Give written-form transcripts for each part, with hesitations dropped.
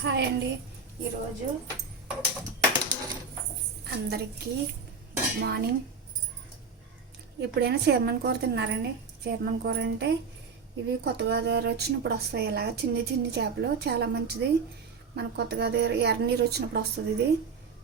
Hi అండి. ఈరోజు అందరికీ గుడ్ మార్నింగ్. ఎప్పుడైనా చీరమని కూర తిన్నారండి? చీరమని కూర అంటే ఇవి కొత్త గోదావరి వచ్చినప్పుడు వస్తాయి. ఇలాగ చిన్ని చిన్ని చేపలు, చాలా మంచిది. మనకు కొత్త గోదావరి ఎర్రనీరు వచ్చినప్పుడు వస్తుంది. ఇది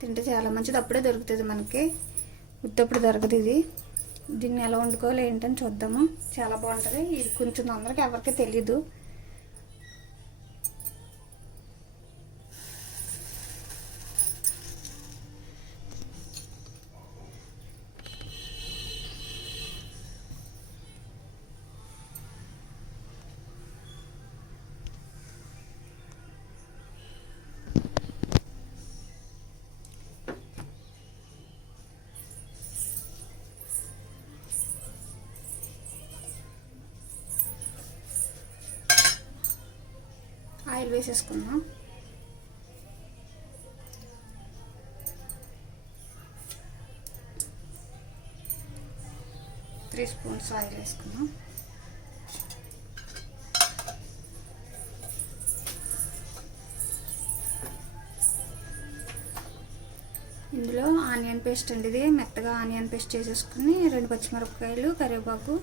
తింటే చాలా మంచిది. అప్పుడే దొరుకుతుంది మనకి, ఉత్తప్పుడు దొరకదు ఇది. దీన్ని ఎలా వండుకోవాలి ఏంటని చూద్దాము. చాలా బాగుంటుంది. ఇది కొంచెం అందరికి ఎవరికి తెలీదు. ఆయిల్ వేసేసుకుందాం. త్రీ స్పూన్స్ ఆయిల్ వేసుకుందాం. ఇందులో ఆనియన్ పేస్ట్ అండి. ఇది మెత్తగా ఆనియన్ పేస్ట్ చేసేసుకుని 2 పచ్చిమిరపకాయలు, కరివేపాకు,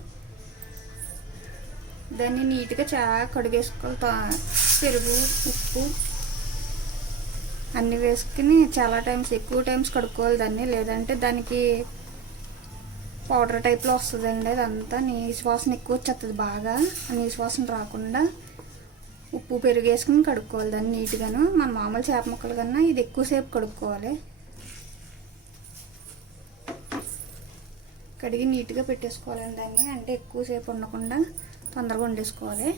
దాన్ని నీట్గా చాలా కడిగేసుకోవాలి. పెరుగు, ఉప్పు అన్నీ వేసుకుని చాలా ఎక్కువ టైమ్స్ కడుక్కోవాలి దాన్ని. లేదంటే దానికి పౌడర్ టైప్లో వస్తుందండి. అదంతా నీసు వాసన ఎక్కువ వచ్చేస్తుంది. బాగా నీసు వాసన రాకుండా ఉప్పు, పెరుగు వేసుకుని కడుక్కోవాలి దాన్ని నీట్గాను. మన మామూలు చేప ముక్కల కన్నా ఇది ఎక్కువసేపు కడుక్కోవాలి. కడిగి నీట్గా పెట్టేసుకోవాలండి దాన్ని. అంటే ఎక్కువసేపు ఉండకుండా తొందరగా వండేసుకోవాలి.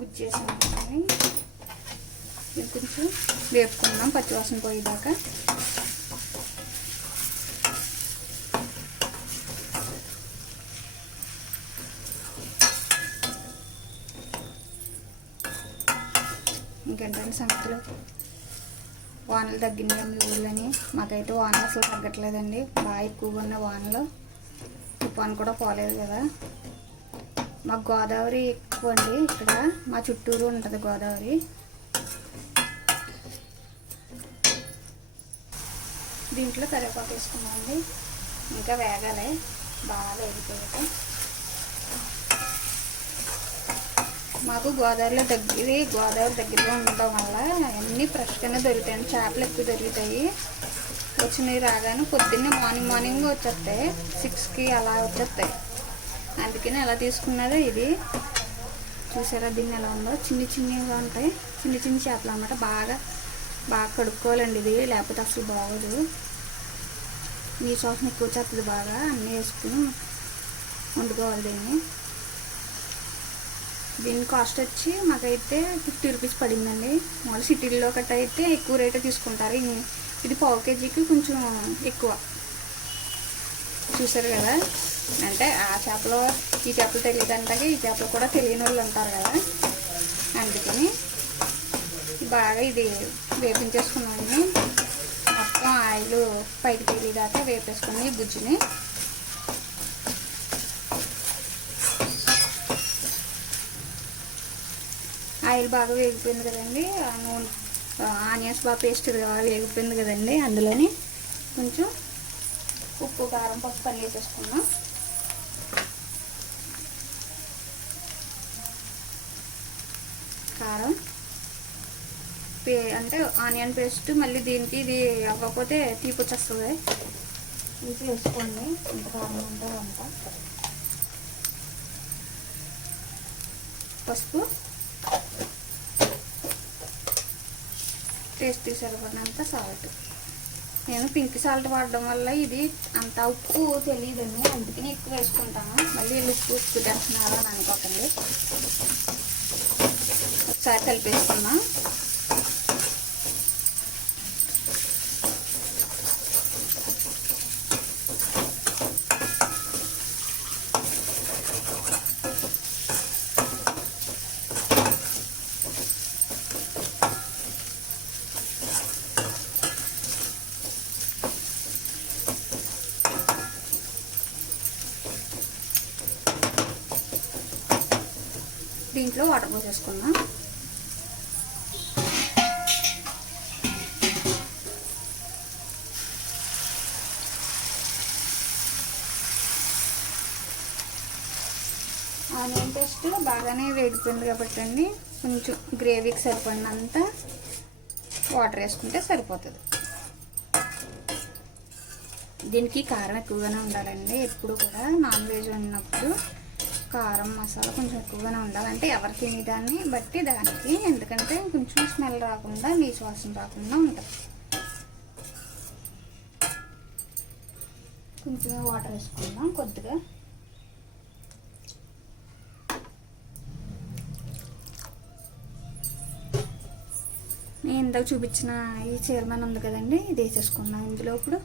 గుజ్జేసాను. ఇది కొంచెం వేపుకుందాం పచ్చివాసన పోయేదాకా. ఇంకేంటంటే సంగతిలో వానలు తగ్గినాయి మీ ఊళ్ళని. మాకైతే వానలు అసలు తగ్గట్లేదండి. బాగా ఎక్కువగా ఉన్న వానలు. తుఫాను కూడా పోలేదు కదా. మాకు గోదావరి ఎక్కువ అండి. ఇక్కడ మా చుట్టూరు ఉంటుంది గోదావరి. దీంట్లో కరివేపాకు వేసుకున్నామండి. ఇంకా వేగాలి, బాగా వేగిపోయాక. మాకు గోదావరి దగ్గరగా ఉండడం వల్ల అన్నీ ఫ్రెష్గానే దొరుకుతాయండి. చేపలు ఎక్కువ దొరుకుతాయి. వచ్చినవి రాగానే పొద్దున్నే మార్నింగ్ వచ్చేస్తాయి. 6కి అలా వచ్చేస్తాయి. అందుకని ఎలా తీసుకున్నదో ఇది చూసారా. దీన్ని ఎలా ఉందో చిన్నగా ఉంటాయి. చిన్న చేపలు అన్నమాట. బాగా కడుక్కోవాలండి ఇది, లేకపోతే అసలు బాగోదు. నీ సాసం ఎక్కువ చేస్తుంది. బాగా అన్నీ వేసుకుని వండుకోవాలి దీన్ని. దీని కాస్ట్ వచ్చి మాకైతే 50 రూపీస్ పడిందండి. మామూలు సిటీల్లో గట్ట అయితే ఎక్కువ రేటే తీసుకుంటారు. ఇది పావు కేజీకి కొంచెం ఎక్కువ. చూసారు కదా. అంటే ఆ చేపలు ఈ చేపలు తెలియదంటే ఈ చేపలు కూడా తెలియని వాళ్ళు ఉంటారు కదా. అందుకని బాగా ఇది వేపించేసుకున్నాను. మొత్తం ఆయిల్ పైకి తెలియదాకా వేపేసుకుని ఈ గుజ్జుని. ఆయిల్ బాగా వేగిపోయింది కదండి. ఆనియన్స్ బాగా పేస్ట్ బాగా వేగిపోయింది కదండి. అందులోని కొంచెం ఉప్పు, కారం, పసుపు అన్నీ వేసేసుకున్నాం. కారం అంటే ఆనియన్ పేస్ట్ మళ్ళీ దీనికి ఇది అవ్వకపోతే తీపి వచ్చేస్తుంది. తీపి వేసుకోండి. ఇంత కారం ఉంటుంది అంత. పసుపు, టేస్ట్ సరిపడినంత సాల్ట్. నేను పింక్ సాల్ట్ వాడడం వల్ల ఇది అంత ఉప్పు తెలియదండి. అందుకని ఎక్కువ వేసుకుంటాను. మళ్ళీ ఉప్పు తెస్తున్నారు అని అనుకోకండి. ఒకసారి కలిపేసుకున్నాం. దీంట్లో దీంట్లో వాటర్ పోసేసుకుందాం. ఆనియన్ పేస్ట్ బాగానే వేడిపోయింది కాబట్టి అండి కొంచెం గ్రేవీకి సరిపడినంత వాటర్ వేసుకుంటే సరిపోతుంది. దీనికి కారం ఎక్కువగానే ఉండాలండి. ఎప్పుడు కూడా నాన్ వెజ్ ఉన్నప్పుడు కారం మసాలా కొంచెం ఎక్కువగానే ఉండాలి. అంటే ఎవరు తినేదాన్ని బట్టి దానికి, ఎందుకంటే కొంచెం స్మెల్ రాకుండా నీచు వాసన రాకుండా ఉంటుంది. కొంచెం వాటర్ వేసుకుందాం కొద్దిగా. నేను ఇందాక చూపించిన ఈ చీరమని ఉంది కదండి, ఇది వేసేసుకుందాం ఇందులో. ఇప్పుడు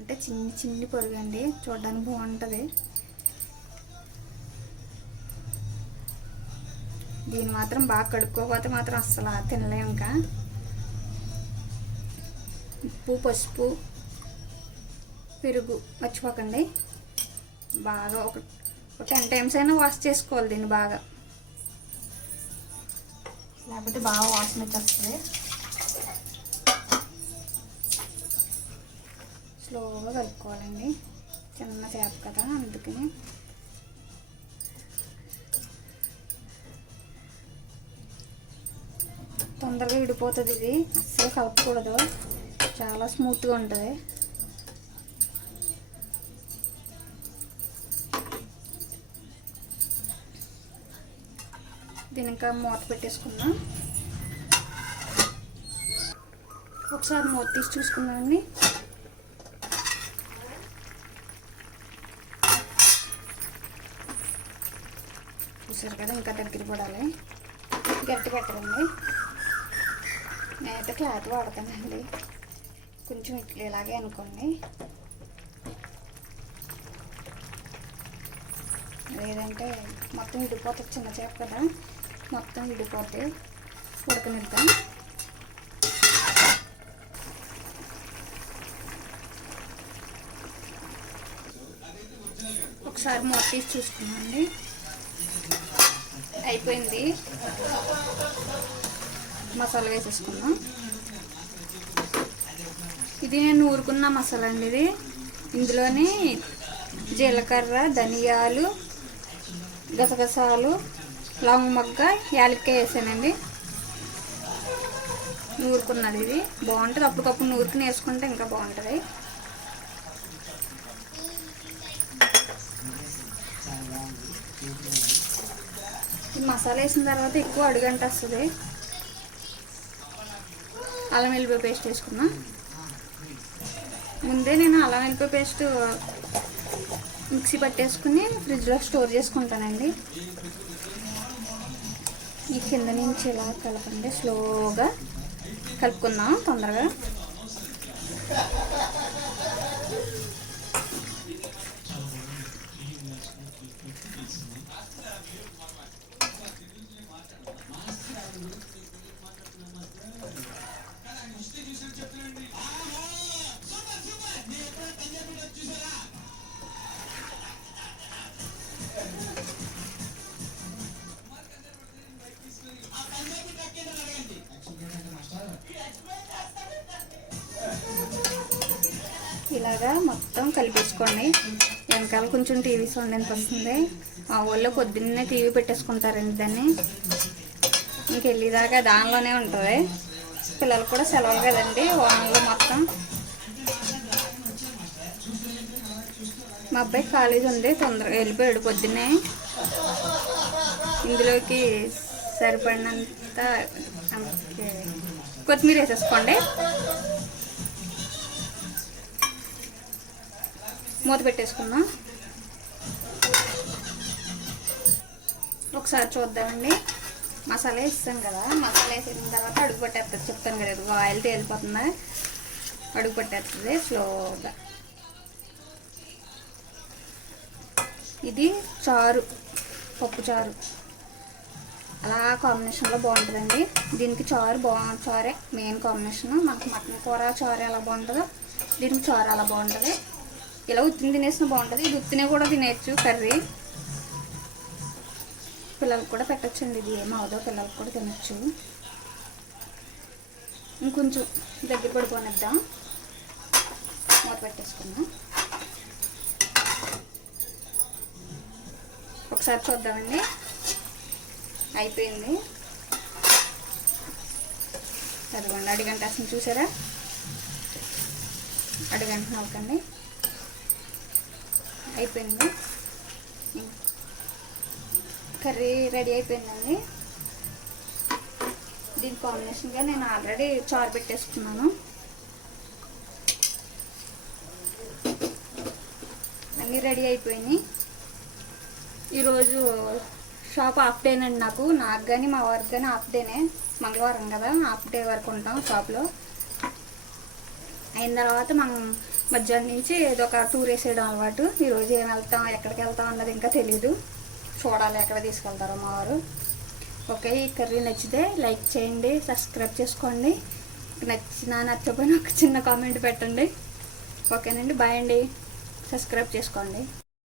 అంటే చిన్ని పొరుగు అండి, చూడడానికి బాగుంటుంది. దీన్ని మాత్రం బాగా కడుక్కోకపోతే మాత్రం అస్సలు తినలేము. ఇంకా ఉప్పు, పసుపు, పెరుగు మర్చిపోకండి. బాగా ఒక 10 టైమ్స్ అయినా వాష్ చేసుకోవాలి దీన్ని బాగా, లేకపోతే బాగా వాసన వచ్చేస్తుంది. స్లోగా కలుపుకోవాలండి, చిన్న చేప కదా అందుకని. తొందరగా విడిపోతుంది ఇది, అస్సలు కలపకూడదు, చాలా స్మూత్గా ఉంటుంది. దీని ఇంకా మూత పెట్టేసుకుందాం. ఒకసారి మూత తీసి చూసుకుందామండి. చూసారు కదా, ఇంకా దగ్గర పడాలి, గట్టి పెట్టదండి. నేనైతే క్లాత్ వాడతానండి, కొంచెం ఇట్లా ఇలాగే అనుకోండి, లేదంటే మొత్తం విడిపోతుంది. చిన్న చేప కదా, మొత్తం విడిపోతే ఉడకనిద్దాం. ఒకసారి మూత తీసి చూసుకున్నామండి, అయిపోయింది. మసాలా వేసేసుకుందాం. ఇది నేను ఊరుకున్న మసాలా అండి. ఇది ఇందులోని జీలకర్ర, ధనియాలు, గసగసాలు, లవంగ మొగ్గ, యాలక్కాయ వేసానండి. నూరుకున్నది ఇది బాగుంటుంది. అప్పటికప్పుడు నూరుకుని వేసుకుంటే ఇంకా బాగుంటుంది. ఈ మసాలా వేసిన తర్వాత ఎక్కువ అడుగంట వస్తుంది. అల్లం వెల్లిపాయ పేస్ట్ వేసుకున్నా. ముందే నేను అల్లం వెల్లిపాయ పేస్ట్ మిక్సీ పట్టేసుకుని ఫ్రిడ్జ్లో స్టోర్ చేసుకుంటానండి. ఈ కింద నుంచి ఇలా కలపండి, స్లోగా కలుపుకుందాం తొందరగా. ఇలాగా మొత్తం కలిపేసుకోండి. వెనకాల కొంచెం టీవీ సౌండ్ ఎంత వస్తుంది. మా ఊళ్ళో పొద్దున్నే టీవీ పెట్టేసుకుంటారండి దాన్ని, ఇంకెళ్ళేదాకా దానిలోనే ఉంటుంది. పిల్లలు కూడా సెలవులు కదండి వానలో మొత్తం. మా అబ్బాయి కాలేజ్ ఉంది, తొందరగా వెళ్ళిపోయాడు పొద్దున్నే. ఇందులోకి సరిపడినంత కొత్తిమీర వేసేసుకోండి. మూత పెట్టేసుకుందాం. ఒకసారి చూద్దామండి. మసాలా వేస్తాం కదా, మసాలా వేసిన తర్వాత అడుగు పట్టేస్తుంది. చెప్తాను కదా, ఇది ఆయిల్ తేలిపోతుందా, అడుగు పట్టేస్తుంది స్లోగా. ఇది చారు, పప్పు చారు అలా కాంబినేషన్లో బాగుంటుందండి. దీనికి చారు చారే మెయిన్ కాంబినేషన్. మనకు మటన్ కూర చారు ఎలా బాగుంటుందో దీనికి చారు అలా బాగుంటుంది. ఇలా ఉత్తిని తినేసిన బాగుంటుంది. ఇది ఉత్తినే కూడా తినేయచ్చు కర్రీ. పిల్లలకు కూడా పెట్టచ్చండి. ఇది ఏం అవదో, పిల్లలకు కూడా తినచ్చు. ఇంకొంచెం దగ్గర పడిపోనిద్దాం. మూత పెట్టేసుకుందాం. ఒకసారి చూద్దామండి. అయిపోయింది. అదిగోండి అడిగంట అసలు చూసారా, అడిగంట నవ్వకండి. అయిపోయింది. కర్రీ రెడీ అయిపోయిందండి. దీని కాంబినేషన్గా నేను ఆల్రెడీ చారు పెట్టేసుకున్నాను. అన్నీ రెడీ అయిపోయినాయి. ఈరోజు షాప్ హాఫ్ డేనండి. నాకు కానీ మా వారికి కానీ హాఫ్ డేనే. మంగళవారం కదా, హాఫ్ డే వరకు ఉంటాం షాప్లో. అయిన తర్వాత మనం మధ్యాహ్నం నుంచి ఏదో ఒక టూర్ వేసేయడం అలవాటు. ఈరోజు ఏం వెళ్తాం, ఎక్కడికి వెళ్తాం అన్నది ఇంకా తెలీదు. చూడాలి ఎక్కడ తీసుకెళ్తారో మా వారు. ఓకే, ఈ కర్రీ నచ్చితే లైక్ చేయండి, సబ్స్క్రైబ్ చేసుకోండి. నచ్చకపోయినా ఒక చిన్న కామెంట్ పెట్టండి. ఓకేనండి, బాయ్ అండి. సబ్స్క్రైబ్ చేసుకోండి.